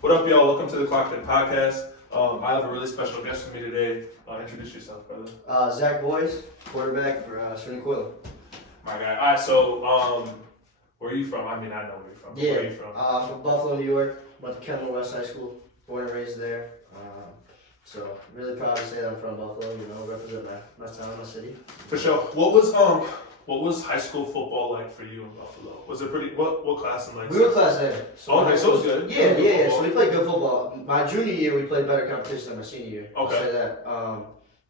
What up, y'all? Welcome to the Cortland podcast. I have a really special guest with me today. Introduce yourself, brother. Zach Boyes, quarterback for SUNY Cortland. My guy. All right, so where are you from? I mean, I know where you're from. Yeah, Where are you from? from Buffalo, New York. Went to Kenmore West High School. Born and raised there. So really proud to say that I'm from Buffalo. You know, represent my town, my city. For sure. What was high school football like for you in Buffalo? Was it pretty? What class in like? We were class A. So okay, so it was good. Yeah. So we played good football. My junior year, we played better competition than my senior year. Okay. I'll say that.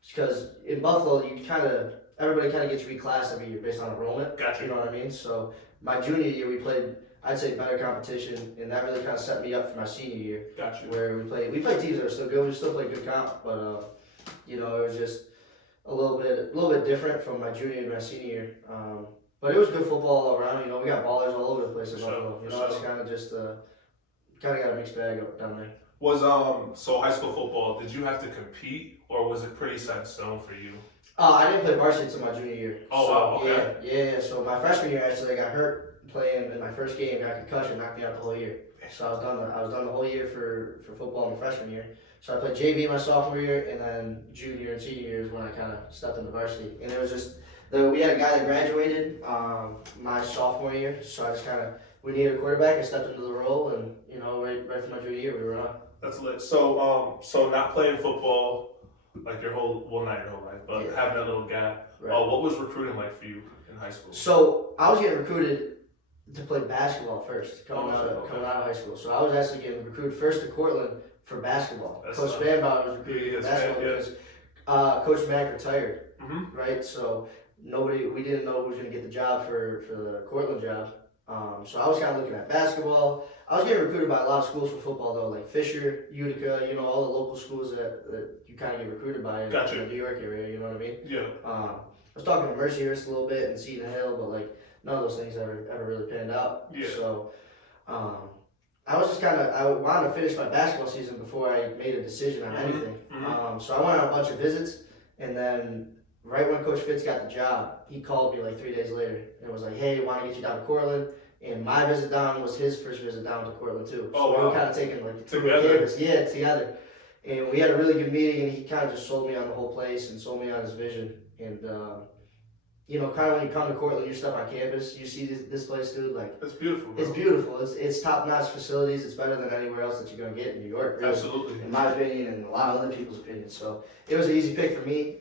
Because in Buffalo, everybody kind of gets reclassed every year based on enrollment. Gotcha. You know what I mean? So my junior year, we played, I'd say, better competition, and that really kind of set me up for my senior year. Gotcha. Where we played teams that were still good. We still played good comp, but it was just a little bit different from my junior and my senior year. But it was good football all around. You know, we got ballers all over the place in Buffalo. You know, it's kind of just kind of got a mixed bag up down there. Was so high school football? Did you have to compete, or was it pretty set in stone for you? I didn't play varsity until my junior year. Oh, wow, okay. Yeah. So my freshman year, actually, I got hurt playing in my first game. Got concussion, knocked me out the whole year. So I was done the whole year for football in my freshman year. So I played JV my sophomore year, and then junior and senior year is when I kind of stepped into varsity. And it was just we had a guy that graduated my sophomore year, so I just we needed a quarterback. I stepped into the role, and right from my junior year, we were on. That's lit. So not playing football like not your whole life, but having that little gap. Right. What was recruiting like for you in high school? So I was getting recruited to play basketball first, coming out of high school. So I was actually getting recruited first to Cortland for basketball. Coach Vanbaugh was recruiting for basketball because Coach Mack retired, right? So we didn't know who was going to get the job for the Cortland job. So I was kind of looking at basketball. I was getting recruited by a lot of schools for football though, like Fisher, Utica, all the local schools that you kind of get recruited by in the New York area, you know what I mean? Yeah. I was talking to Mercyhurst a little bit and Seton Hill, but like none of those things ever really panned out. Yeah. So I was just I wanted to finish my basketball season before I made a decision on anything. So I went on a bunch of visits, and then right when Coach Fitz got the job, he called me like 3 days later and was like, "Hey, want to get you down to Cortland?" And my visit down was his first visit down to Cortland too. So we were kind of taking like together. Together. And we had a really good meeting, and he kind of just sold me on the whole place and sold me on his vision. And kind of when you come to Cortland, you step on campus, you see this place, dude. Like it's beautiful. Bro. It's beautiful. It's top-notch facilities. It's better than anywhere else that you're gonna get in New York. Really, absolutely. In my opinion, and a lot of other people's opinions. So it was an easy pick for me.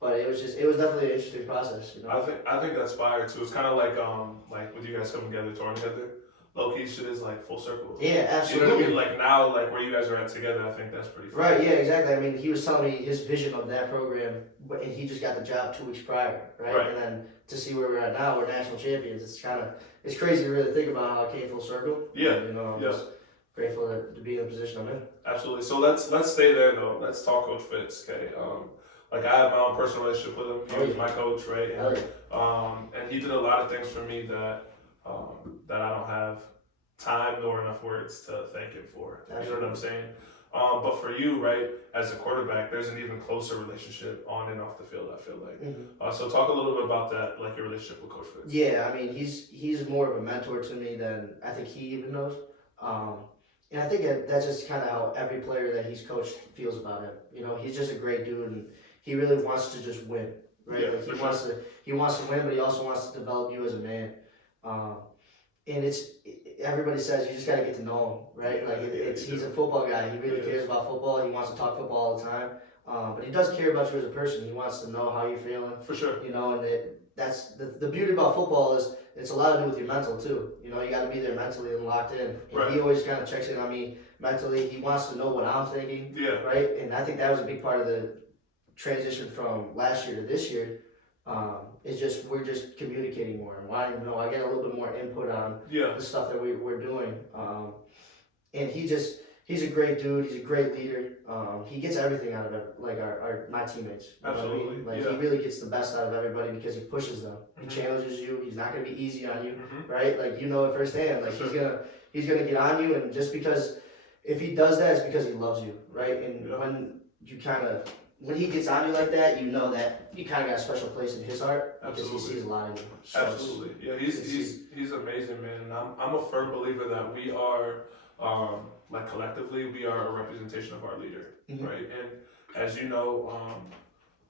But it was definitely an interesting process. I think that's fire too. It's kind of like with you guys coming together, touring together. Low key shit is like full circle. Yeah, absolutely. You know what I mean? Like now, like where you guys are at together, I think that's pretty fun. Right, yeah, exactly. I mean, he was telling me his vision of that program, and he just got the job 2 weeks prior, right? And then to see where we're at now, we're national champions. It's crazy to really think about how it came full circle. Yeah. And, I'm just grateful to be in the position I'm in. Absolutely. So let's stay there though. Let's talk Coach Fitz. Okay. Like I have my own personal relationship with him. He was my coach, right? And he did a lot of things for me that I don't have time nor enough words to thank him for. You know what I'm saying? But for you, right, as a quarterback, there's an even closer relationship on and off the field, I feel like. So talk a little bit about that, like your relationship with Coach Fitz. Yeah, I mean, he's more of a mentor to me than I think he even knows. And I think that's just kind of how every player that he's coached feels about him. He's just a great dude, and he really wants to just win, right? Yeah, like he wants to win, but he also wants to develop you as a man. And everybody says you just gotta get to know him, right? He's a football guy. He really cares about football. He wants to talk football all the time. But he does care about you as a person. He wants to know how you're feeling. For sure. And that's the beauty about football is it's a lot to do with your mental too. You got to be there mentally and locked in. And he always kind of checks in on me mentally. He wants to know what I'm thinking. Yeah. Right. And I think that was a big part of the transition from last year to this year. We're just communicating more and wanting to know. I get a little bit more input on the stuff that we're doing. And he's a great dude. He's a great leader. He gets everything out of it, like my teammates. Absolutely. He really gets the best out of everybody because he pushes them. He challenges you. He's not gonna be easy on you, right? Like it firsthand. Like he's gonna get on you, and just because if he does that, it's because he loves you, right? And when he gets on you like that, that you kind of got a special place in his heart because he sees a lot in you. So absolutely. Yeah, he's amazing, man. And I'm a firm believer that we are like collectively, we are a representation of our leader, Mm-hmm. right? And as you know,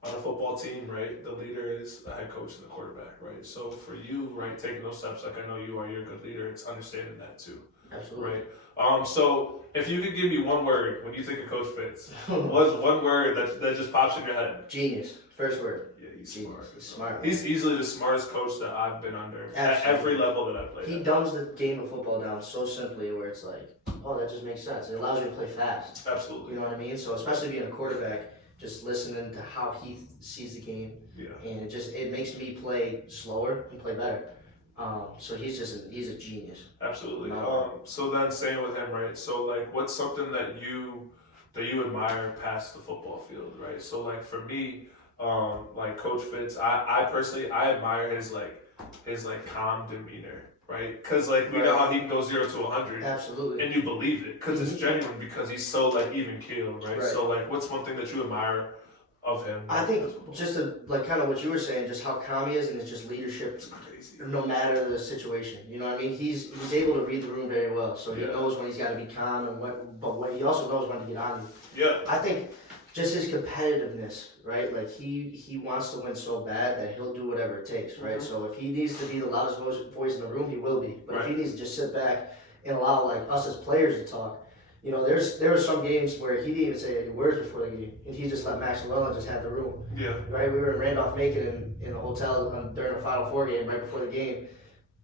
on a football team, right, the leader is the head coach and the quarterback, right? So for you, right, taking those steps, like I know you are, you're a good leader. It's understanding that too, Absolutely. right? So if you could give me one word when you think of Coach Fitz, what's one word that just pops in your head? Genius. First word. Yeah, he's Genius. smart. He's smart. He's easily the smartest coach that I've been under at every level that I've played. He dumbs the game of football down so simply, where it's like, oh, that just makes sense. It allows you to play fast. Absolutely. You know what I mean? So especially being a quarterback, just listening to how he sees the game, and it makes me play slower and play better. So he's a genius. Absolutely. So then staying with him, right? So like, what's something that you admire past the football field, right? So like for me, like Coach Fitz, I personally admire his calm demeanor, right? Because like we know how he can go 0 to 100, absolutely, and you believe it because it's genuine because he's so like even keeled, right? So like, what's one thing that you admire of him? I think just like kind of what you were saying, just how calm he is, and it's just leadership. It's crazy. No matter the situation, you know what I mean. He's able to read the room very well, so he knows when he's got to be calm and but he also knows when to get on you. Yeah. I think just his competitiveness, right? Like he wants to win so bad that he'll do whatever it takes, right? Mm-hmm. So if he needs to be the loudest voice in the room, he will be. But if he needs to just sit back and allow like us as players to talk, you know, there were some games where he didn't even say any words before the game, and he just let Max Llewellyn just have the room. Yeah. Right. We were in Randolph-Macon in a hotel during the Final Four game right before the game.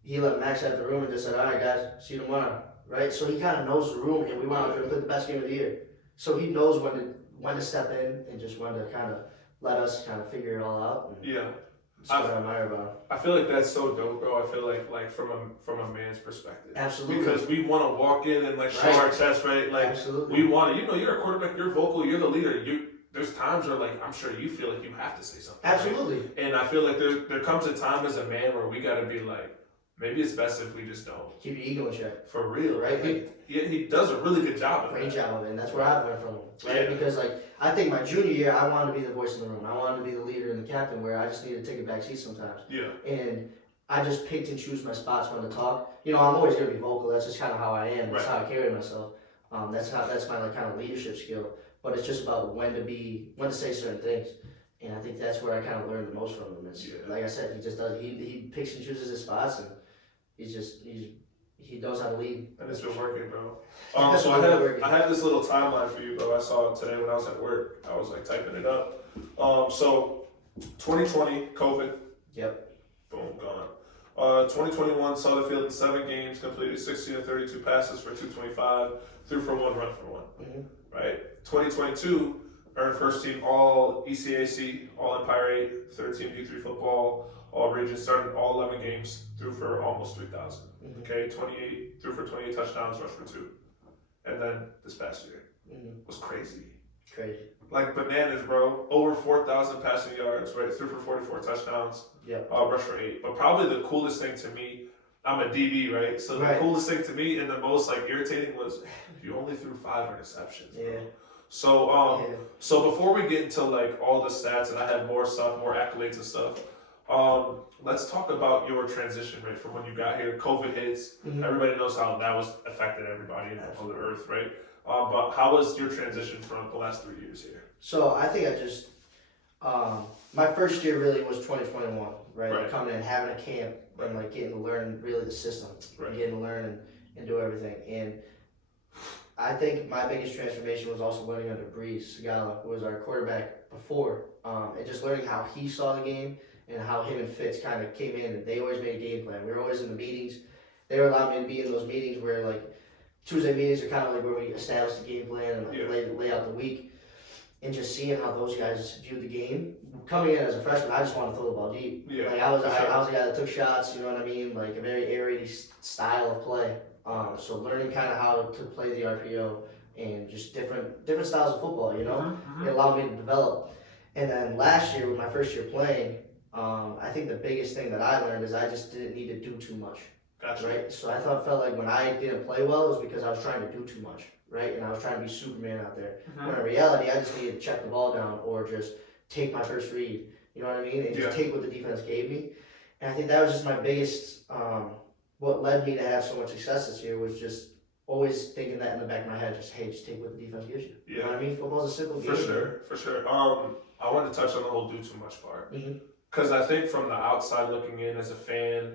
He let Max have the room and just said, "All right, guys, see you tomorrow." Right. So he kind of knows the room, and we went out there and played the best game of the year. So he knows when to step in and just when to kind of let us kind of figure it all out. Yeah. That's what I admire about him. I feel like that's so dope, bro. I feel like from a man's perspective. Absolutely. Because we want to walk in and like show our chest, right? Like absolutely. We want to. You know, you're a quarterback. You're vocal. You're the leader. There's times where like I'm sure you feel like you have to say something. Absolutely. Right? And I feel like there comes a time as a man where we got to be like, maybe it's best if we just don't. Keep your ego in check. For real, right? He does a really good job of Great that. job of it, and that's where I've learned from him, right? Yeah. Because like I think my junior year, I wanted to be the voice in the room. I wanted to be the leader and the captain, where I just needed to take a back seat sometimes. Yeah. And I just picked and choose my spots when to talk. You know, I'm always gonna be vocal. That's just kind of how I am. That's how I carry myself. That's my like kind of leadership skill. But it's just about when to say certain things. And I think that's where I kind of learned the most from him. It's, like I said, he just does. He picks and chooses his spots, and he knows how to lead. And it's been working, bro. So I have this little timeline for you, bro. I saw it today when I was at work. I was like typing it up. So 2020, COVID. Yep. Boom, gone. 2021, saw the field in 7 games, completed 16 of 32 passes for 225, threw for 1, run for 1. Mm-hmm. Right. 2022, earned first team All ECAC, All Empire 8, third team D3 football, All regions, started all 11 games, threw for almost 3,000. Mm-hmm. Okay, 28, threw for 28 touchdowns, rushed for 2. And then this past year was crazy. Crazy. Like bananas, bro. Over 4,000 passing yards, right? Threw for 44 touchdowns. Yeah. Rushed for 8. But probably the coolest thing to me, I'm a DB, right? So the coolest thing to me and the most like irritating was you only threw 5 interceptions. Bro. Yeah. So so before we get into like all the stats, and I have more stuff, more accolades and stuff, let's talk about your transition, right? From when you got here, COVID hits. Mm-hmm. Everybody knows how that was affected everybody on the earth, right? But how was your transition from the last 3 years here? So I think I just my first year really was 2021, right? Like coming in, having a camp, and like getting to learn really the system, and getting to learn and do everything. And I think my biggest transformation was also learning under Breeze Segala, who was our quarterback before, and just learning how he saw the game and how him and Fitz kind of came in, and they always made a game plan. We were always in the meetings. They were allowed me to be in those meetings where like Tuesday meetings are kind of like where we establish the game plan and like lay out the week. And just seeing how those guys view the game. Coming in as a freshman, I just wanted to throw the ball deep. Yeah, like I was a guy that took shots, you know what I mean? Like a very airy style of play. So learning kind of how to play the RPO and just different styles of football, you know? It allowed me to develop. And then last year, with my first year playing, I think the biggest thing that I learned is I just didn't need to do too much. Gotcha. Right? So I felt like when I didn't play well, it was because I was trying to do too much. Right, and I was trying to be Superman out there. When in reality, I just needed to check the ball down or just take my first read. You know what I mean? And just take what the defense gave me. And I think that was just my biggest. What led me to have so much success this year was just always thinking that in the back of my head, just take what the defense gives you. Yeah. You know what I mean? Football's a simple game. For sure. I want to touch on the whole do too much part. Because I think from the outside looking in as a fan,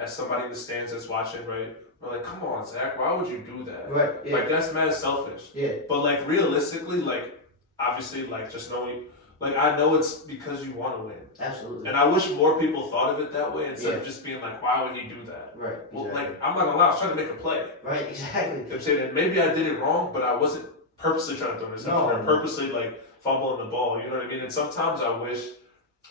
as somebody in the stands that's watching, right? We're like, come on, Zach, why would you do that? Right. Yeah. Like, that's mad selfish. Yeah. But, like, realistically, like, obviously, like, just knowing, like, I know it's because you want to win. Absolutely. And I wish more people thought of it that way instead of just being like, why would he do that? Right. Well, exactly. like, I'm not gonna lie, I was trying to make a play. Right, exactly. You know what I'm saying? And maybe I did it wrong, but I wasn't purposely trying to throw an interception or purposely, like, fumbling the ball. You know what I mean? And sometimes I wish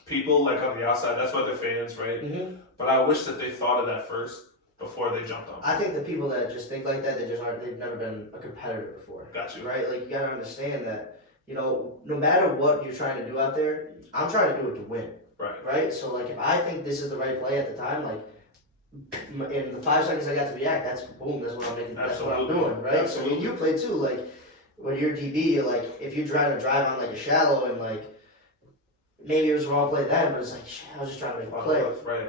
people, like, on the outside, that's why they're fans, right? But I wish that they thought of that first before they jumped on. I think the people that just think like that, they've never been a competitor before. Got you. Right? Like, you gotta understand that, you know, no matter what you're trying to do out there, I'm trying to do it to win. Right. Right? So, like, if I think this is the right play at the time, like, in the 5 seconds I got to react, that's what I'm making, that's what I'm doing, right? Absolutely. So when you play too, like, when you're DB, you're like, if you're trying to drive on like a shallow and like, maybe it was the wrong play then, but it's like, shit, I was just trying to make a play.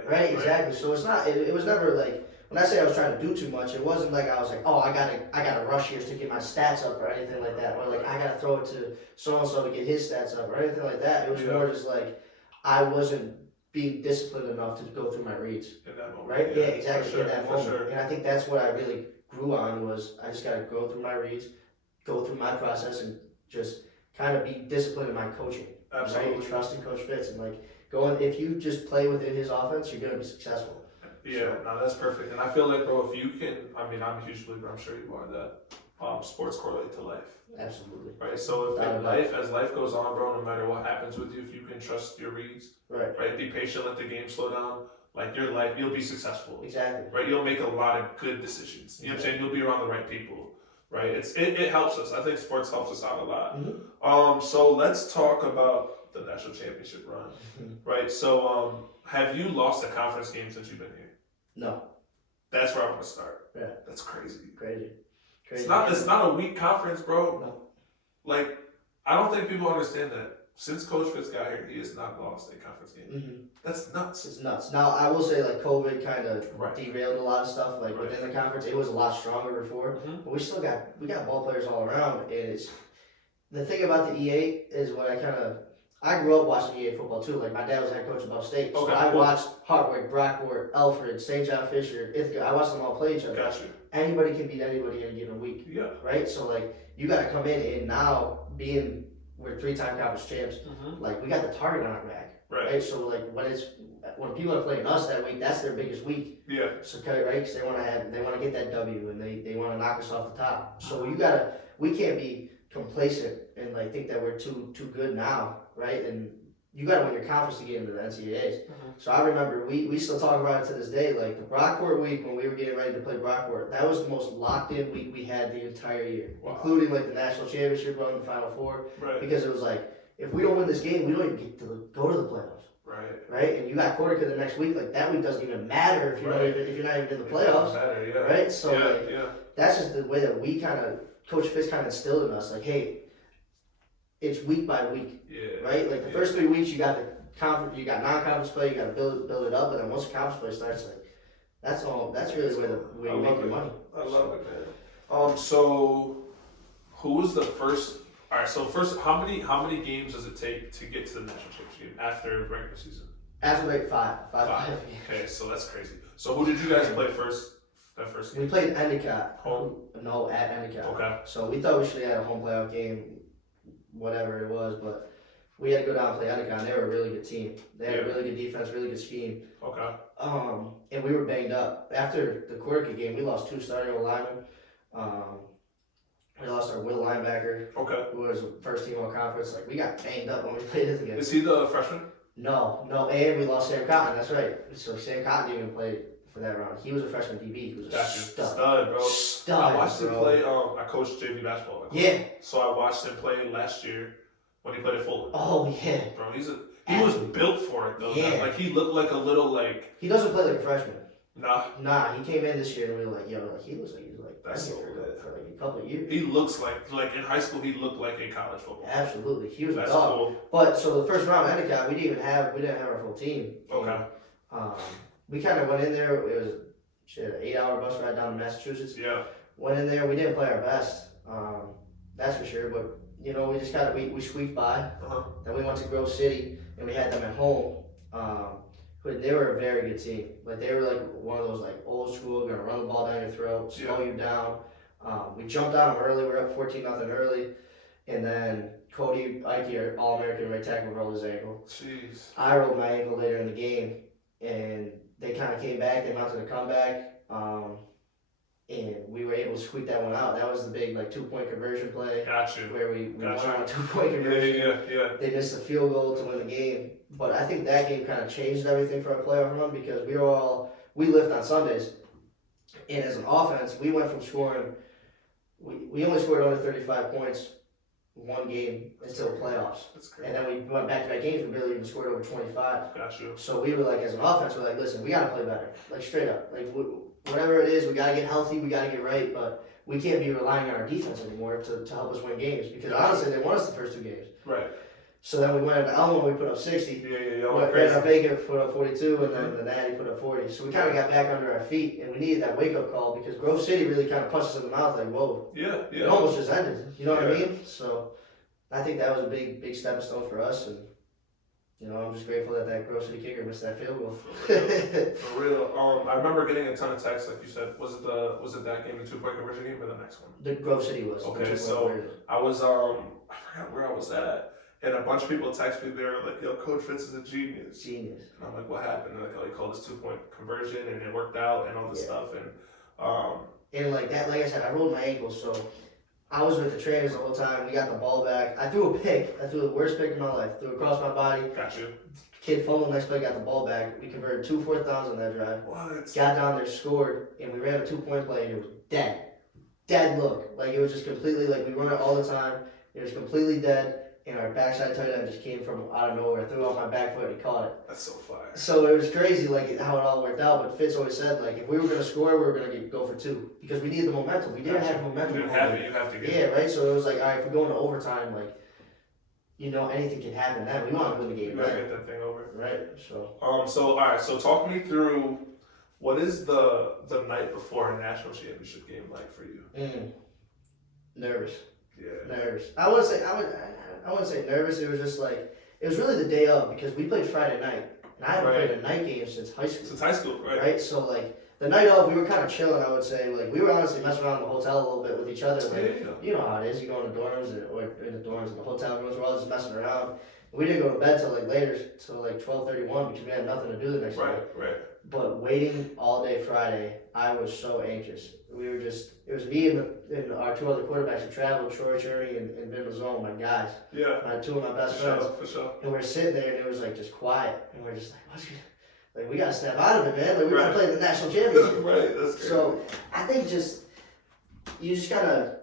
Right, exactly. So it's not, it was never like, when I say I was trying to do too much, it wasn't like I was like, oh, I gotta rush here to get my stats up or anything like that, or like I gotta throw it to so and so to get his stats up or anything like that. It was more just like I wasn't being disciplined enough to go through my reads. In that moment, right? Yeah, exactly. Sure, in that moment, sure. And I think that's what I really grew on was I just gotta go through my reads, go through my process, and just kind of be disciplined in my coaching. Absolutely. Right? And trusting Coach Fitz and like going. If you just play within his offense, you're gonna be successful. Yeah, no, that's perfect. And I feel like, bro, if you can, I mean, I'm a huge believer, I'm sure you are, that sports correlate to life. Absolutely. Right? So as life goes on, bro, no matter what happens with you, if you can trust your reads, right? Be patient, let the game slow down, like your life, you'll be successful. Exactly. Right? You'll make a lot of good decisions. You know what I'm saying? You'll be around the right people. Right? It helps us. I think sports helps us out a lot. So let's talk about the national championship run. Right? So have you lost a conference game since you've been here? No. That's where I want to start. Yeah. That's crazy. Crazy. It's not a weak conference, bro. No. Like, I don't think people understand that. Since Coach Fitz got here, he has not lost a conference game. That's nuts. It's nuts. Now, I will say, like, COVID kind of derailed a lot of stuff. Like, within the conference, it was a lot stronger before. But we got ball players all around. And it's, the thing about the E8 is what I grew up watching EA football too. Like my dad was head coach of Upstate, so I watched Hartwick, Brockport, Alfred, St. John Fisher, Ithaca. I watched them all play each other. Gotcha. Anybody can beat anybody in a given week. Yeah. Right. So like you got to come in and now we're 3-time conference champs. Like we got the target on our back. Right. So like when people are playing us that week, that's their biggest week. Yeah. So right, because they want to get that W and they want to knock us off the top. So we can't be complacent and like think that we're too good now, right? And you got to win your conference to get into the NCAAs. So I remember we still talk about it to this day. Like the Brockport week when we were getting ready to play Brockport, that was the most locked in week we had the entire year, including like the national championship run, the Final Four, because it was like if we don't win this game, we don't even get to go to the playoffs. Right. And you got Cortaca the next week. Like that week doesn't even matter if you're not even in the playoffs. Right. So that's just the way that we Coach Fitz kind of instilled in us, like, hey, it's week by week, right? Like the first 3 weeks, you got the conference, you got non-conference play, you got to build it up, and then once the conference play starts, like that's all. That's really the way you make your money. I love it, man. So who was the first? All right. So first, how many games does it take to get to the national championship after regular season? After like five. Okay, so that's crazy. So who did you guys play first? That first game? We played Endicott. Home? No, at Endicott. Okay. So we thought we should have had a home playoff game, whatever it was, but we had to go down and play Endicott. They were a really good team. They had a really good defense, really good scheme. Okay. And we were banged up. After the Cortaca game, we lost 2 starting linemen. We lost our Will linebacker, who was first team all conference. Like we got banged up when we played this again. Is he the freshman? No, and we lost Sam Cotton. That's right. So Sam Cotton didn't even play for that round. He was a freshman DB. He was a stud, bro. Stud, I watched him play. I coached JV basketball. Yeah. So I watched him play last year when he played at Fuller. Oh yeah. Bro, he was built for it though. Yeah. Like he looked like a little like. He doesn't play like a freshman. Nah. He came in this year and we were like, yo, like he looks like he's like that's so good for like a couple of years. He looks like in high school he looked like in college football. Absolutely, he was that's a dog. Cool. But so the first round of Endicott, we didn't have our full team. Okay. We kind of went in there. It was an 8-hour bus ride down to Massachusetts. Yeah. Went in there. We didn't play our best. That's for sure. But we just we squeaked by. Then we went to Grove City and we had them at home. But they were a very good team. Like they were like one of those like old school, gonna run the ball down your throat, slow you down. We jumped on them early. We were up 14-0 early, and then Cody Ike, our All-American right tackle, rolled his ankle. Jeez. I rolled my ankle later in the game, and they kind of came back. They mounted a comeback, and we were able to squeak that one out. That was the big like 2-point conversion play. Got you. Where we won on a 2-point conversion. Yeah. They missed the field goal to win the game, but I think that game kind of changed everything for our playoff run because we lift on Sundays, and as an offense, we went from scoring. We only scored under 35 points one game until playoffs. That's great. And then we went back-to-back games, we barely even scored over 25. Got you. So we were like, as an offense, we're like, listen, we got to play better. Like, straight up. Like, whatever it is, we got to get healthy, we got to get right, but we can't be relying on our defense anymore to help us win games. Because honestly, they won us the first 2 games. Right. So then we went into Elmo, we put up 60. Brandon Baker put up 42, and then the Natty put up 40. So we kind of got back under our feet, and we needed that wake-up call because Grove City really kind of punched us in the mouth like, whoa. Yeah. It almost just ended. You know what I mean? So I think that was a big stepping stone for us, and I'm just grateful that Grove City kicker missed that field goal. For real. I remember getting a ton of texts, like you said. Was it that game, the 2-point conversion game, or the next one? The Grove City was. Okay, so I was I forgot where I was at. And a bunch of people text me, they were like, yo, Coach Fitz is a genius. And I'm like, what happened? And like, he called this 2-point conversion and it worked out and all this stuff. And like that, like I said, I rolled my ankle, so I was with the trainers the whole time. We got the ball back. I threw a pick. I threw the worst pick in my life. Threw it across my body. Got you. Kid fumbled next play, got the ball back. We converted 2 4th downs on that drive. What? Got down there, scored, and we ran a 2-point play and it was dead. Dead look. Like it was just completely, like we run it all the time. It was completely dead. And our backside tight end just came from out of nowhere, threw off my back foot, and he caught it. That's so fire. So it was crazy, like how it all worked out. But Fitz always said, like if we were gonna score, we were gonna go for 2 because we needed the momentum. We didn't have momentum. You didn't have it. You have to get it. Yeah, right. So it was like, all right, if we're going to overtime, like anything can happen. Then we want to win the game. You gotta get that thing over. Right. So. So all right. So talk me through what is the night before a national championship game like for you? Nervous. Yeah. Nervous. I wouldn't say nervous. It was just like it was really the day of because we played Friday night, and I haven't played a night game since high school. Since high school, right? Right. So like the night of, we were kind of chilling. I would say like we were honestly messing around in the hotel a little bit with each other. Like, you know how it is. You go in the dorms or in the dorms and the hotel rooms. We're all just messing around. We didn't go to bed till like later, till like 12:31 because we had nothing to do the next day. Right. But waiting all day Friday, I was so anxious. We were just, it was me and our 2 other quarterbacks who traveled, Troy Cherney and Vin Mazzone, my guys. Yeah. My 2 of my best friends. For sure. And we're sitting there and it was like just quiet. And we're just like, like we gotta step out of it, man. Like we're gonna play the national championship. Right, that's crazy. So I think you just kinda,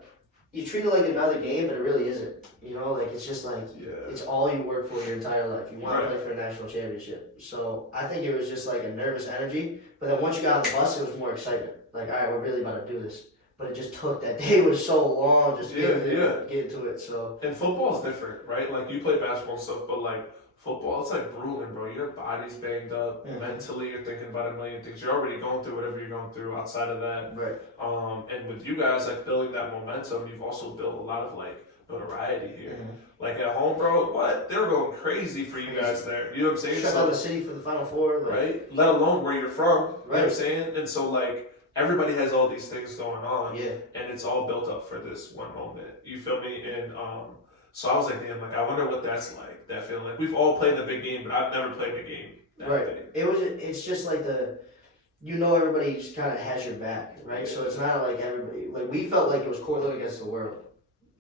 you treat it like another game, but it really isn't. Like it's just like, it's all you work for your entire life. You want to play for a national championship. So I think it was just like a nervous energy. But then once you got on the bus, it was more excitement. Like, all right, we're really about to do this. But it just took, that day was so long just to get into it. So. And football's different, right? Like you play basketball and stuff, but like football, it's like grueling, bro. Your body's banged up. Mentally, you're thinking about a million things. You're already going through whatever you're going through outside of that. Right. And with you guys, like building that momentum, you've also built a lot of like notoriety here. Like at home, bro, what? They were going crazy for you guys there. You know what I'm saying? Shut down the city for the Final Four. Like, right? Let alone where you're from. Right. You know what I'm saying? And so like everybody has all these things going on. Yeah. And it's all built up for this one moment. You feel me? And so I was like, damn, like I wonder what that's like. That feeling. Like we've all played the big game, but I've never played the game. Right. It's just like everybody just kind of has your back, right? So it's not like everybody, like we felt like it was Cortland against the world.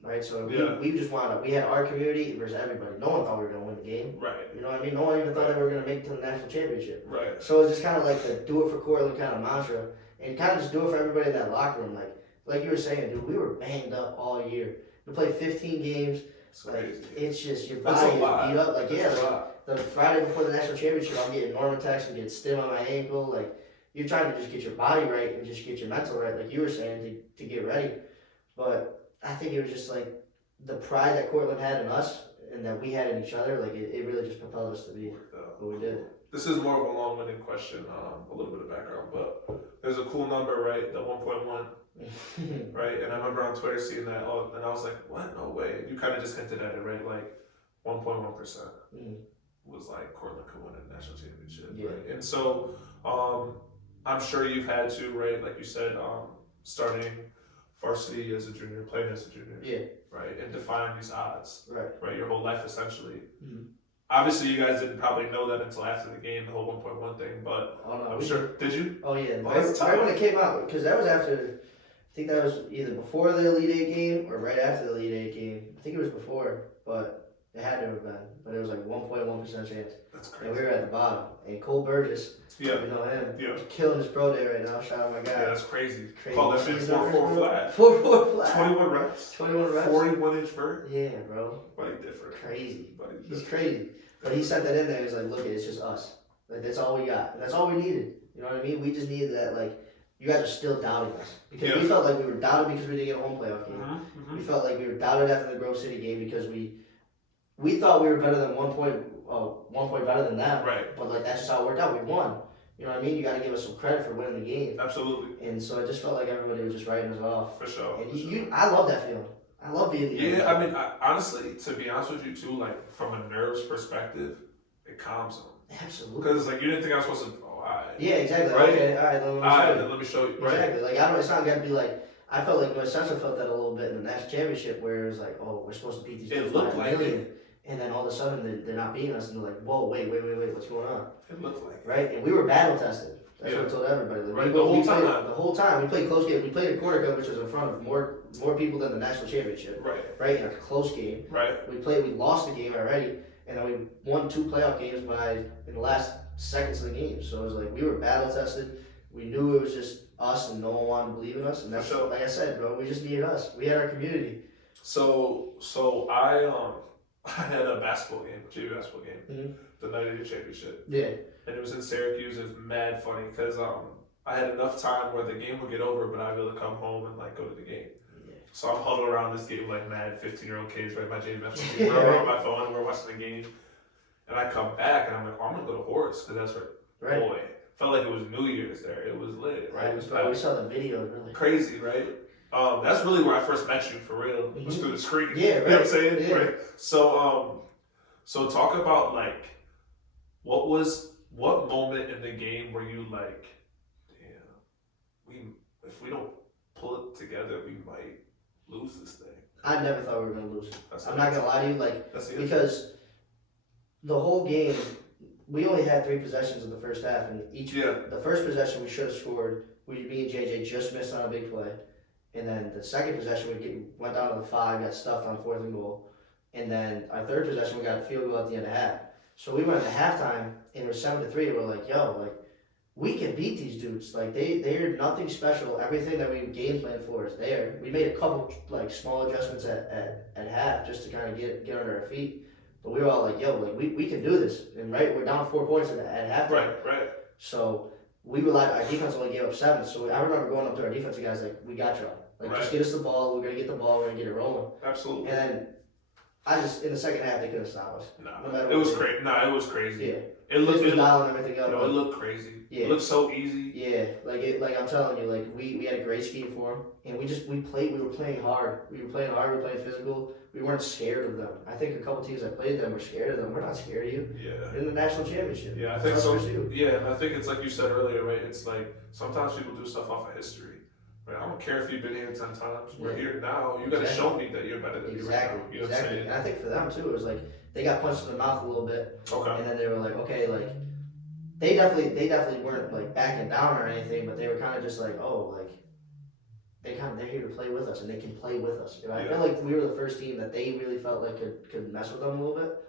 Right, so we just we had our community versus everybody. No one thought we were going to win the game. Right. You know what I mean? No one even thought they were going to make it to the national championship. Right. So it's just kind of like the do it for Cortland kind of mantra, and kind of just do it for everybody in that locker room. Like you were saying, dude, we were banged up all year. We played 15 games. It's just your body is beat up. Like the Friday before the national championship, I'm getting Normatex and getting stim on my ankle. Like you're trying to just get your body right and just get your mental right, like you were saying, to get ready. But I think it was just like the pride that Cortland had in us and that we had in each other, like it really just propelled us to be what we did. This is more of a long-winded question, a little bit of background, but there's a cool number, right? The 1.1 right? And I remember on Twitter seeing that, and I was like, what? No way. You kind of just hinted at it, right? Like 1.1% was like Cortland could win a national championship, right? And so I'm sure you've had to, right? Like you said, starting varsity as a junior, playing as a junior, right? And define these odds, right? Your whole life essentially. Obviously, you guys didn't probably know that until after the game, the whole 1.1 thing, but I'm sure. Did you? Oh, yeah. Right when it came out, because that was after, I think that was either before the Elite Eight game or right after the Elite Eight game. I think it was before, but it had to have been. But it was like 1.1% chance. That's crazy. And we were at the bottom. And Cole Burgess, you know him, he's killing his pro day right now. Shout out my guy. Yeah, that's crazy. Call that shit 4-4 flat. 4-4 flat. 21 reps. 41-inch vert. Yeah, bro. Buddy different. Crazy. He's crazy. But he sent that in there. He's like, look, it's just us. Like, that's all we got. And that's all we needed. You know what I mean? We just needed that, like, you guys are still doubting us. Because we felt like we were doubted because we didn't get a home playoff game. We felt like we were doubted after the Grove City game because we thought we were better than 1 point better than them. Right. But, like, that's just how it worked out. We won. You know what I mean? You got to give us some credit for winning the game. Absolutely. And so I just felt like everybody was just writing us off. For sure. And I love that feeling. I love being the Yeah, I mean, honestly, to be honest with you, too, like, from a nerves perspective, it calms them. Absolutely. Because, like, you didn't think I was supposed to, Yeah, exactly. Right? Okay, all right, then let me show you. Right. Exactly. Like, it's not going to be like, I felt like North Central felt that a little bit in the national championship where it was like, oh, we're supposed to beat these teams by a million. And then all of a sudden, they're not beating us, and they're like, whoa, wait, what's going on? It looked like right? And we were battle tested. That's what I told everybody. Like, the whole time. We played close game. We played at Cortaca, which was in front of more people than the national championship. Right? In a close game. We lost the game already, and then we won 2 playoff games in the last seconds of the game. So it was like we were battle tested. We knew it was just us, and no one wanted to believe in us. And that's like I said, bro. We just needed us. We had our community. So I had a basketball game, a JV basketball game, the night of the championship. Yeah. And it was in Syracuse. It was mad funny because I had enough time where the game would get over, but I'd be able to come home and like go to the game. Yeah. So I'm huddled around this game like mad 15-year-old kids, right? My JV basketball game. We're on my phone. We're watching the game, and I come back and I'm like, oh, I'm gonna go to Horace because that's where boy. Felt like it was New Year's there. It was lit, right? It was we saw the video, really crazy, right? That's really where I first met you for real. It was through the screen. Yeah, right. You know what I'm saying? Yeah. Right. So talk about like what moment in the game were you like, damn, if we don't pull it together, we might lose this thing. I never thought we were gonna lose. I'm not gonna lie to you, like because the whole game. We only had 3 possessions in the first half, and the first possession we should have scored. Me and JJ just missed on a big play, and then the second possession we went down to the 5, got stuffed on 4th and goal, and then our third possession we got a field goal at the end of half. So we went to halftime, and it was 7-3. And we're like, yo, like we can beat these dudes. Like they're nothing special. Everything that we game planned for is there. We made a couple like small adjustments at half just to kind of get under our feet. But we were all like, yo, like we can do this. And we're down 4 points at halftime. Right. So we relied, our defense only gave up 7. So I remember going up to our defensive guys like, we got y'all. Like just get us the ball, we're gonna get the ball, we're gonna get it rolling. Absolutely. And then in the second half they couldn't stop us. It was crazy. It was crazy. Yeah. It looked dialing everything up. It looked crazy. Yeah. It looked so easy. Yeah, like I'm telling you, like we had a great scheme for them, and we were playing hard. We were playing physical. We weren't scared of them. I think a couple teams that played them were scared of them. We're not scared of you. Yeah. In the national championship. Yeah, I think so. Yeah, and I think it's like you said earlier, right? It's like sometimes people do stuff off of history. Right? I don't care if you've been here 10 times. We're here now. You got to show me that you're better than you right now. You know what I'm saying? And I think for them too, it was like they got punched in the mouth a little bit. Okay. And then they were like, okay, like they definitely weren't like backing down or anything, but they were kind of just like, oh, like they're here to play with us and they can play with us. You know, I feel like we were the first team that they really felt like could mess with them a little bit.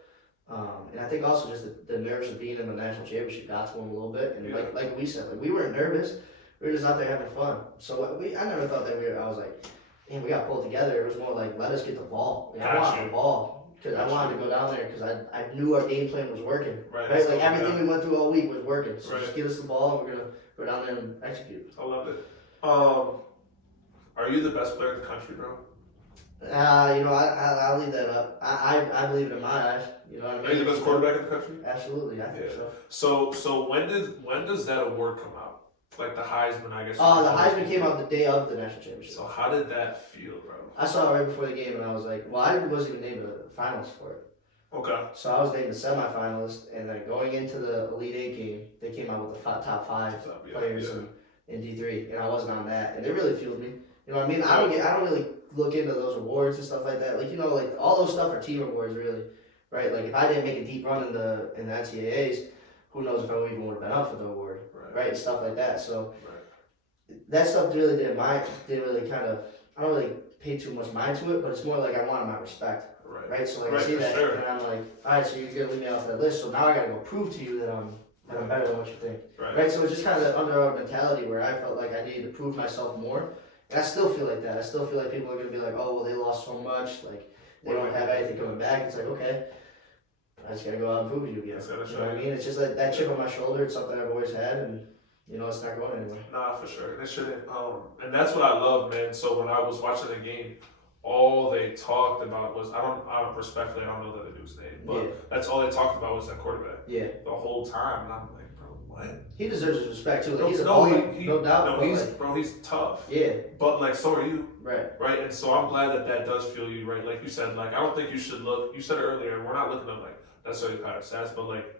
And I think also just the nerves of being in the national championship got to them a little bit. And like we said, like we weren't nervous. We were just out there having fun. So I never thought that I was like, man, we got pulled together. It was more like, let us get the ball. Like, I wanted the ball. Because I wanted to go down there because I knew our game plan was working. Right? Like everything we went through all week was working. So just give us the ball and we're going to go down there and execute. I love it. Are you the best player in the country, bro? I'll leave that up. I believe it in my eyes. You know what I mean? Are you the best quarterback in the country? Absolutely, I think so. So when does that award come out? like the Heisman, I guess. Oh, the Heisman came out the day of the national championship. So how did that feel, bro? I saw it right before the game, and I was like, well, I wasn't even named the finals for it. Okay. So I was named the semifinalist, and then going into the Elite Eight game, they came out with the top five players in D3, and I wasn't on that, and it really fueled me. You know what I mean? I don't really look into those awards and stuff like that. Like, you know, like all those stuff are team awards, really, right? Like if I didn't make a deep run in the NCAAs, who knows if I even would have been up for the award, right? And stuff like that. So that stuff really didn't really kind of. I don't really pay too much mind to it, but it's more like I wanted my respect. Right, so like I see that, and I'm like, all right, so you're gonna leave me off that list, so now I gotta go prove to you that I'm better than what you think. Right. So it's just kind of that underdog mentality where I felt like I needed to prove myself more, and I still feel like that. I still feel like people are gonna be like, oh, well, they lost so much, like they don't have anything coming back. It's like, okay, I just gotta go out and prove it to you again. You know what I mean? It's just like that chip on my shoulder. It's something I've always had, and you know, it's not going anywhere. Nah, for sure. It shouldn't. And that's what I love, man. So when I was watching the game, all they talked about was I don't respectfully, I don't know the dude's name, but that's all they talked about was that quarterback. Yeah. The whole time, and I'm like, bro, what? He deserves his respect too. Like, he's a bully, no doubt. No, he's tough. Yeah. But like, so are you. Right. Right. And so I'm glad that does fuel you, right? Like you said, like I don't think you should look. You said earlier, we're not looking at like necessarily kind of stats, but like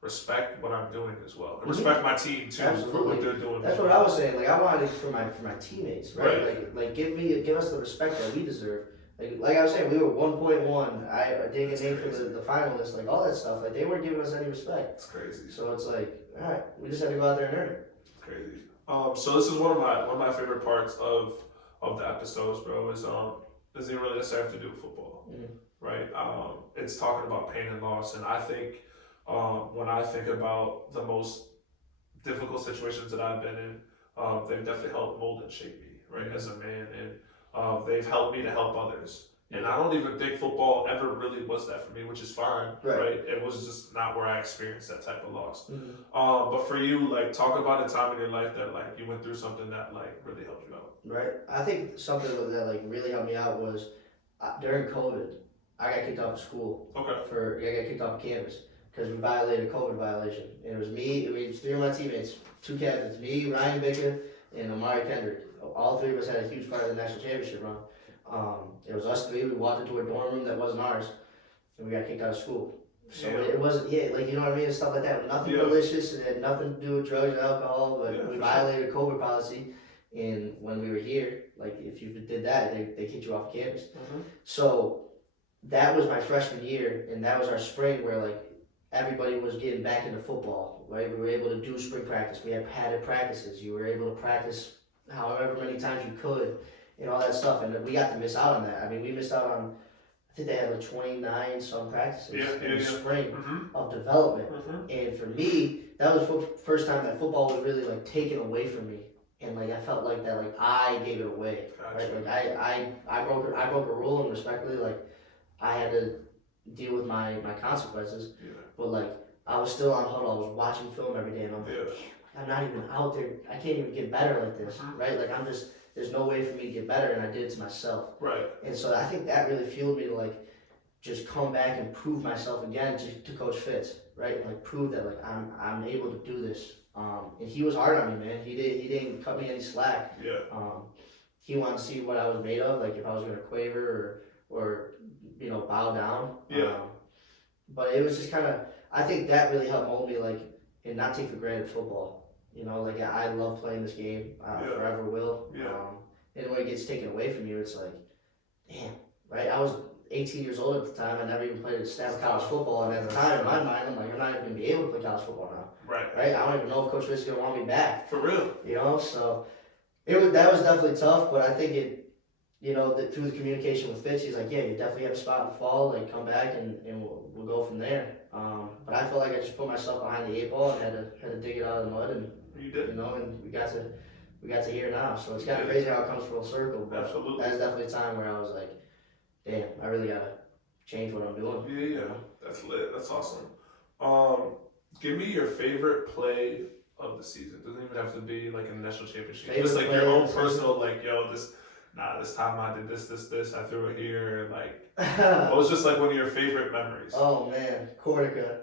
respect what I'm doing as well. And respect my team too. Absolutely. For what they're doing. That's what I was saying. Like I wanted it for my teammates, right? Like give us the respect that we deserve. Like I was saying, we were 1.1. I didn't get named for the finalists, like all that stuff. Like they weren't giving us any respect. It's crazy. So it's like, all right, we just had to go out there and earn it. It's crazy. So this is one of my favorite parts of the episodes, bro. Is doesn't really necessarily have to do with football, right? It's talking about pain and loss, and I think when I think about the most difficult situations that I've been in, they've definitely helped mold and shape me, right, as a man, and they've helped me to help others. And I don't even think football ever really was that for me, which is fine, right? It was just not where I experienced that type of loss. But for you, like, talk about a time in your life that, like, you went through something that, like, really helped you out. Right. I think something that, like, really helped me out was during COVID, I got kicked off of school. I got kicked off of campus because we violated a COVID violation. And it was me, it was three of my teammates, two captains, me, Ryan Baker, and Amari Kendrick. All three of us had a huge part of the national championship run. It was us three. We walked into a dorm room that wasn't ours, and we got kicked out of school. So it wasn't, like, you know what I mean, and stuff like that. Nothing malicious. It had nothing to do with drugs or alcohol, but we violated a COVID policy. And when we were here, like, if you did that, they kicked you off campus. So that was my freshman year, and that was our spring where, like, everybody was getting back into football, right? We were able to do spring practice. We had padded practices. You were able to practice however many times you could and all that stuff. And we got to miss out on that. I mean, we missed out on, I think they had like 29 some practices in the spring of development. And for me, that was the first time that football was really like taken away from me. And like I felt like that, like I gave it away. Right? Like I broke a rule, and respectfully, like I had to deal with my consequences. But like I was still on huddle. I was watching film every day, and I'm like, I'm not even out there. I can't even get better like this, right? Like there's no way for me to get better, and I did it to myself. Right. And so I think that really fueled me to like just come back and prove myself again to Coach Fitz, right? Like prove that like I'm able to do this. And he was hard on me, man. He didn't cut me any slack. He wanted to see what I was made of, like if I was gonna quaver or you know bow down. But it was just kind of, I think that really helped mold me, like, and not take for granted football. You know, like I love playing this game, forever will. And when it gets taken away from you, it's like, damn, right? I was 18 years old at the time. I never even played a snap of college football, and at the time, in my mind, I'm like, I'm not even gonna be able to play college football now. Right? I don't even know if Coach Fitz is gonna want me back. For real. You know, so that was definitely tough, but I think it, you know, through the communication with Fitz, he's like, yeah, you definitely have a spot in the fall, like come back and we'll go from there. But I felt like I just put myself behind the 8 ball and had to dig it out of the mud, and you did, you know, and we got to here now. So it's kind of crazy how it comes full circle. But that's definitely a time where I was like, damn, I really gotta change what I'm doing. Yeah, that's lit. That's awesome. Give me your favorite play of the season. It doesn't even have to be like a national championship. Just like your own personal, like, yo, this time I did this, I threw it here, like, what was just like one of your favorite memories? Oh man, Cortaca,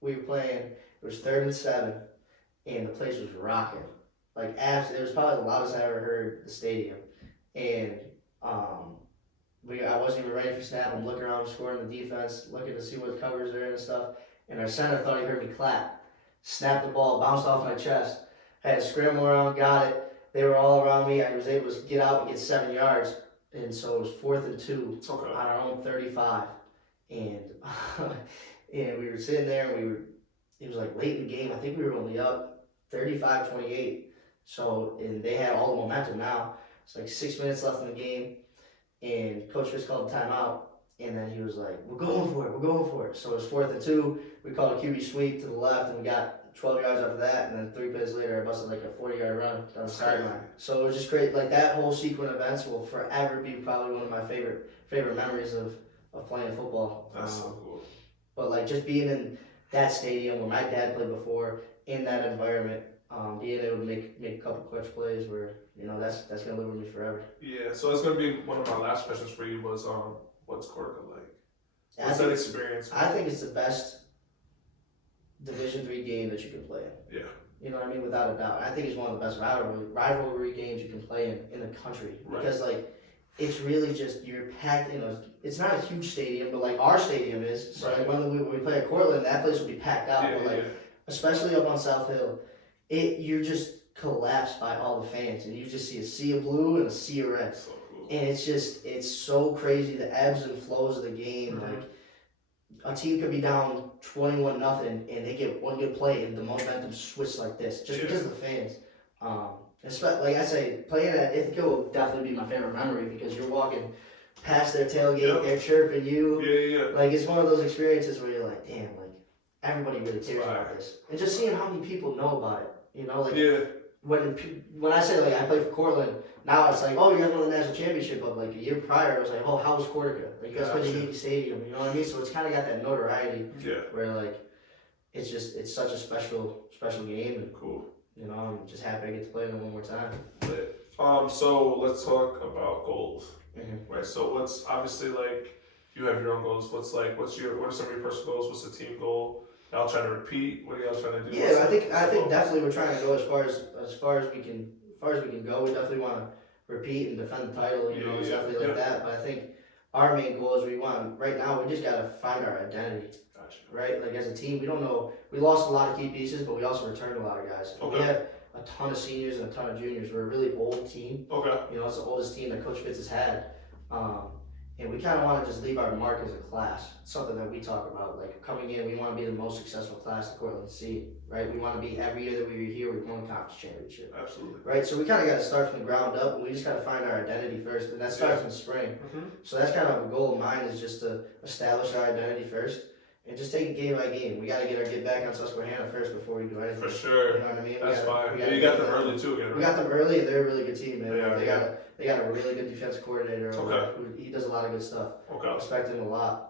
we were playing, it was 3rd and 7, and the place was rocking. like abs. It was probably the loudest I ever heard the stadium, and I wasn't even ready for snap. I'm looking around, scoring the defense, looking to see what covers are in and stuff. And our center thought he heard me clap, snapped the ball, bounced off my chest. I had to scramble around, got it. They were all around me. I was able to get out and get 7 yards, and so it was 4th and 2 on our own 35, and and we were sitting there, and it was like late in the game. I think we were only up 35-28. So, and they had all the momentum now. It's like 6 minutes left in the game, and Coach Fitz called a timeout, and then he was like, we're going for it. So it was 4th and 2. We called a QB sweep to the left, and we got 12 yards after that, and then 3 plays later, I busted like a 40-yard run down the sideline. So it was just great. Like, that whole sequence of events will forever be probably one of my favorite memories of playing football. That's so cool. But like, just being in that stadium where my dad played before, in that environment, being able to make a couple clutch plays where, you know, that's gonna live with me forever. Yeah, so that's gonna be one of my last questions for you was what's Cortaca like? What's that experience? I think it's the best Division III game that you can play in. Yeah. You know what I mean? Without a doubt. I think it's one of the best rivalry games you can play in the country. Right. Because like, it's really just, you're packed in it's not a huge stadium, but like our stadium is. So right. Like when we play at Cortland, that place will be packed out. Yeah, but like, especially up on South Hill, you're just collapsed by all the fans, and you just see a sea of blue and a sea of red. So cool. And it's so crazy, the ebbs and flows of the game. Mm-hmm. Like, a team could be down 21-0, and they get one good play, and the momentum switches like this, just because of the fans. Like I say, playing at Ithaca will definitely be my favorite memory, because you're walking past their tailgate, they're chirping you. Yeah. Like, it's one of those experiences where you're like, damn, like, everybody really cares about this. And just seeing how many people know about it, you know, like, when I say, like, I play for Cortland, now it's like, oh, you guys won the national championship, but like a year prior, it was like, oh, how was Cortaca? Like, you guys played the Yankee Stadium, you know what I mean? So it's kind of got that notoriety where, like, it's such a special game. And cool. You know, I'm just happy I get to play them one more time. So let's talk about goals, right? So what's obviously, like, you have your own goals. What are some of your personal goals? What's the team goal? Y'all trying to repeat? What are y'all trying to do? Yeah, I think definitely we're trying to go as far as we can go. We definitely want to repeat and defend the title. You know, definitely like that. But I think our main goal is right now we just gotta find our identity. Gotcha. Right? Like, as a team, we don't know. We lost a lot of key pieces, but we also returned a lot of guys. Okay. We have a ton of seniors and a ton of juniors. We're a really old team. Okay. You know, it's the oldest team that Coach Fitz has had. And we kind of want to just leave our mark as a class. It's something that we talk about. Like, coming in, we want to be the most successful class that Cortland see, right? We want to be, every year that we were here, we won a conference championship. Absolutely. Right? So we kind of got to start from the ground up, and we just got to find our identity first, and that starts in the spring. Mm-hmm. So that's kind of a goal of mine, is just to establish our identity first, and just take it game by game. We got to get back on Susquehanna first before we do anything. For sure. You know what I mean? That's fine. You got them early too, again, right? We got them early, and they're a really good team, man. They got a really good defensive coordinator. He does a lot of good stuff. I respect him a lot.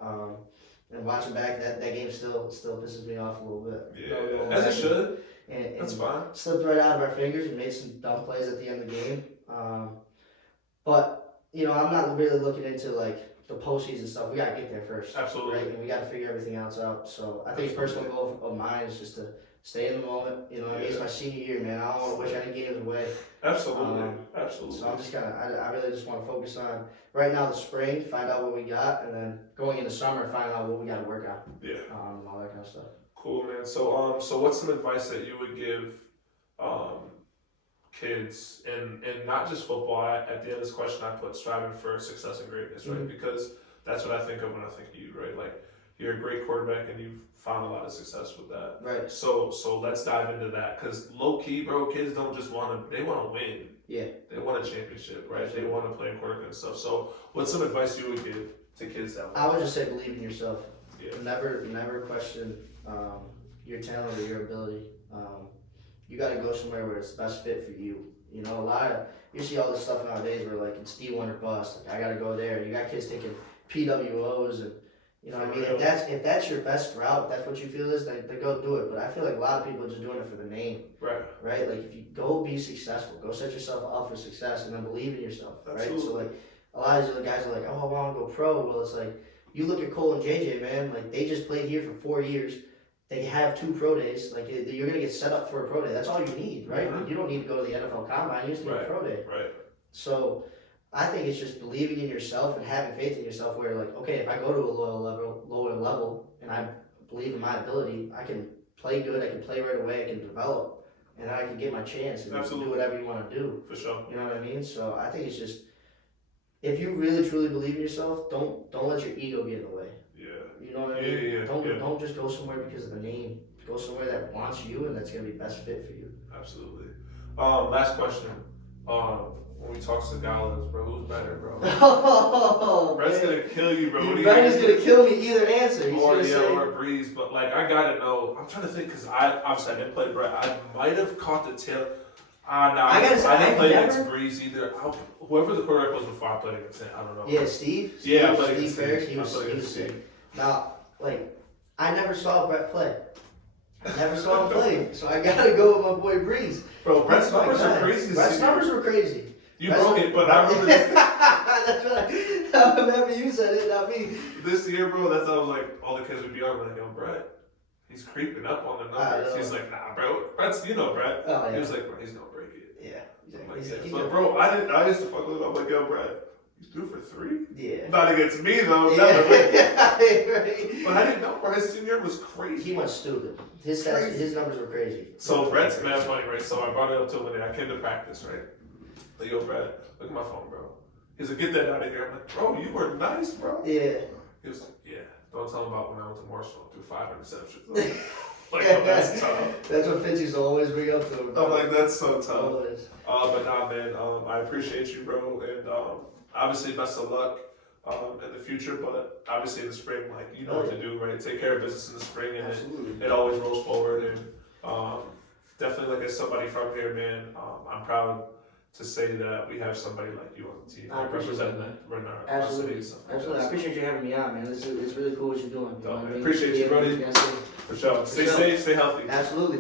And watching back, that game still pisses me off a little bit. Yeah, as it should. And that's fine. Slipped right out of our fingers and made some dumb plays at the end of the game. But, you know, I'm not really looking into, like, the postseason stuff. We got to get there first. Absolutely. Right? And we got to figure everything else out. So I think a personal goal of mine is just to stay in the moment. You know, I mean, it's my senior year, man. I don't want to wish any games away. Absolutely. So I'm just I really just want to focus on, right now, the spring, find out what we got, and then going into summer, find out what we got to work on. Yeah. All that kind of stuff. Cool, man. So what's some advice that you would give kids, and not just football? At the end of this question, I put striving for success and greatness, right? Mm-hmm. Because that's what I think of when I think of you, right? Like, you're a great quarterback, and you've found a lot of success with that. Right. So let's dive into that, because low key, bro, kids don't just they want to win. Yeah. They want a championship, right? Absolutely. They want to play in Cortaca and stuff. So what's some advice you would give to kids that way? I would just say, believe in yourself. Yeah. Never question your talent or your ability. You got to go somewhere where it's the best fit for you. You know, you see all this stuff nowadays where, like, it's D1 or bust. Like, I got to go there. You got kids taking PWOs, and, you know what I mean? If that's your best route, if that's what you feel is, then go do it. But I feel like a lot of people are just doing it for the name. Right. Right? Like, if you go be successful, go set yourself up for success, and then believe in yourself. Absolutely. Right? So, like, a lot of these other guys are like, oh, I want to go pro. Well, it's like, you look at Cole and JJ, man. Like, they just played here for 4 years. they have 2 pro days. Like you're gonna get set up for a pro day. That's all you need, right? Mm-hmm. You don't need to go to the NFL Combine. You just need a pro day. Right. So I think it's just believing in yourself and having faith in yourself. Where like, okay, if I go to a lower level, and I believe in my ability, I can play good. I can play right away. I can develop, and then I can get my chance and do whatever you want to do. For sure. You know what I mean? So I think it's just, if you really truly believe in yourself, don't let your ego get in the way. Yeah. You know what I mean? Don't just go somewhere because of the name. Go somewhere that wants you and that's gonna be best fit for you. Absolutely. Last question. When we talk Tagalas, bro, who's better, bro? Brett's gonna kill you, bro. Brett is gonna kill me either answer. He's or Breeze, but like I gotta know. I'm trying to think because I didn't play Brett. I might have caught the tail. I didn't play against Breeze either. Whoever the quarterback was before I played against him, I don't know. Yeah, Steve. Yeah, I played Steve against Ferris. Steve. He was sick. Now, like, I never saw Brett play. I never saw him play, so I gotta go with my boy Breeze. Bro, Brett's numbers are crazy. Brett's numbers were crazy. You broke it, but I remember this. That's right. I remember you said it, not me. This year, bro, that's how I was like, all the kids would be on, like, yo, Brett, he's creeping up on the numbers. He's like, nah, bro. Brett's, Brett. Oh, yeah. He was like, bro, he's gonna break it. Yeah, Like, exactly. But, bro, I used to fuck with him. I'm like, yo, Brett, you threw for 3? Yeah. Not against me, though. Yeah. Right. But I didn't know, bro. His senior was crazy. He went stupid. His numbers were crazy. So, Brett's mad funny, right? So, I brought it up to him one day. I came to practice, right? Like, yo, Brett, look at my phone, bro. He's like, get that out of here. I'm like, bro, you were nice, bro. Yeah. He was like, yeah. Don't tell him about when I went to Marshall and threw 5 interceptions. Like, oh, that's tough. That's what Fitz used to always bring up to him. I'm like, that's so tough. Always. But nah, man, I appreciate you, bro. And obviously, best of luck in the future. But obviously, in the spring, like, you know what to do, right? Take care of business in the spring, and it always rolls forward. And definitely, like, as somebody from here, man, I'm proud to say that we have somebody like you on the team, representing our city. Absolutely. I appreciate you having me on, man. It's really cool what you're doing. Appreciate you, buddy. For sure. Stay safe, stay healthy. Absolutely.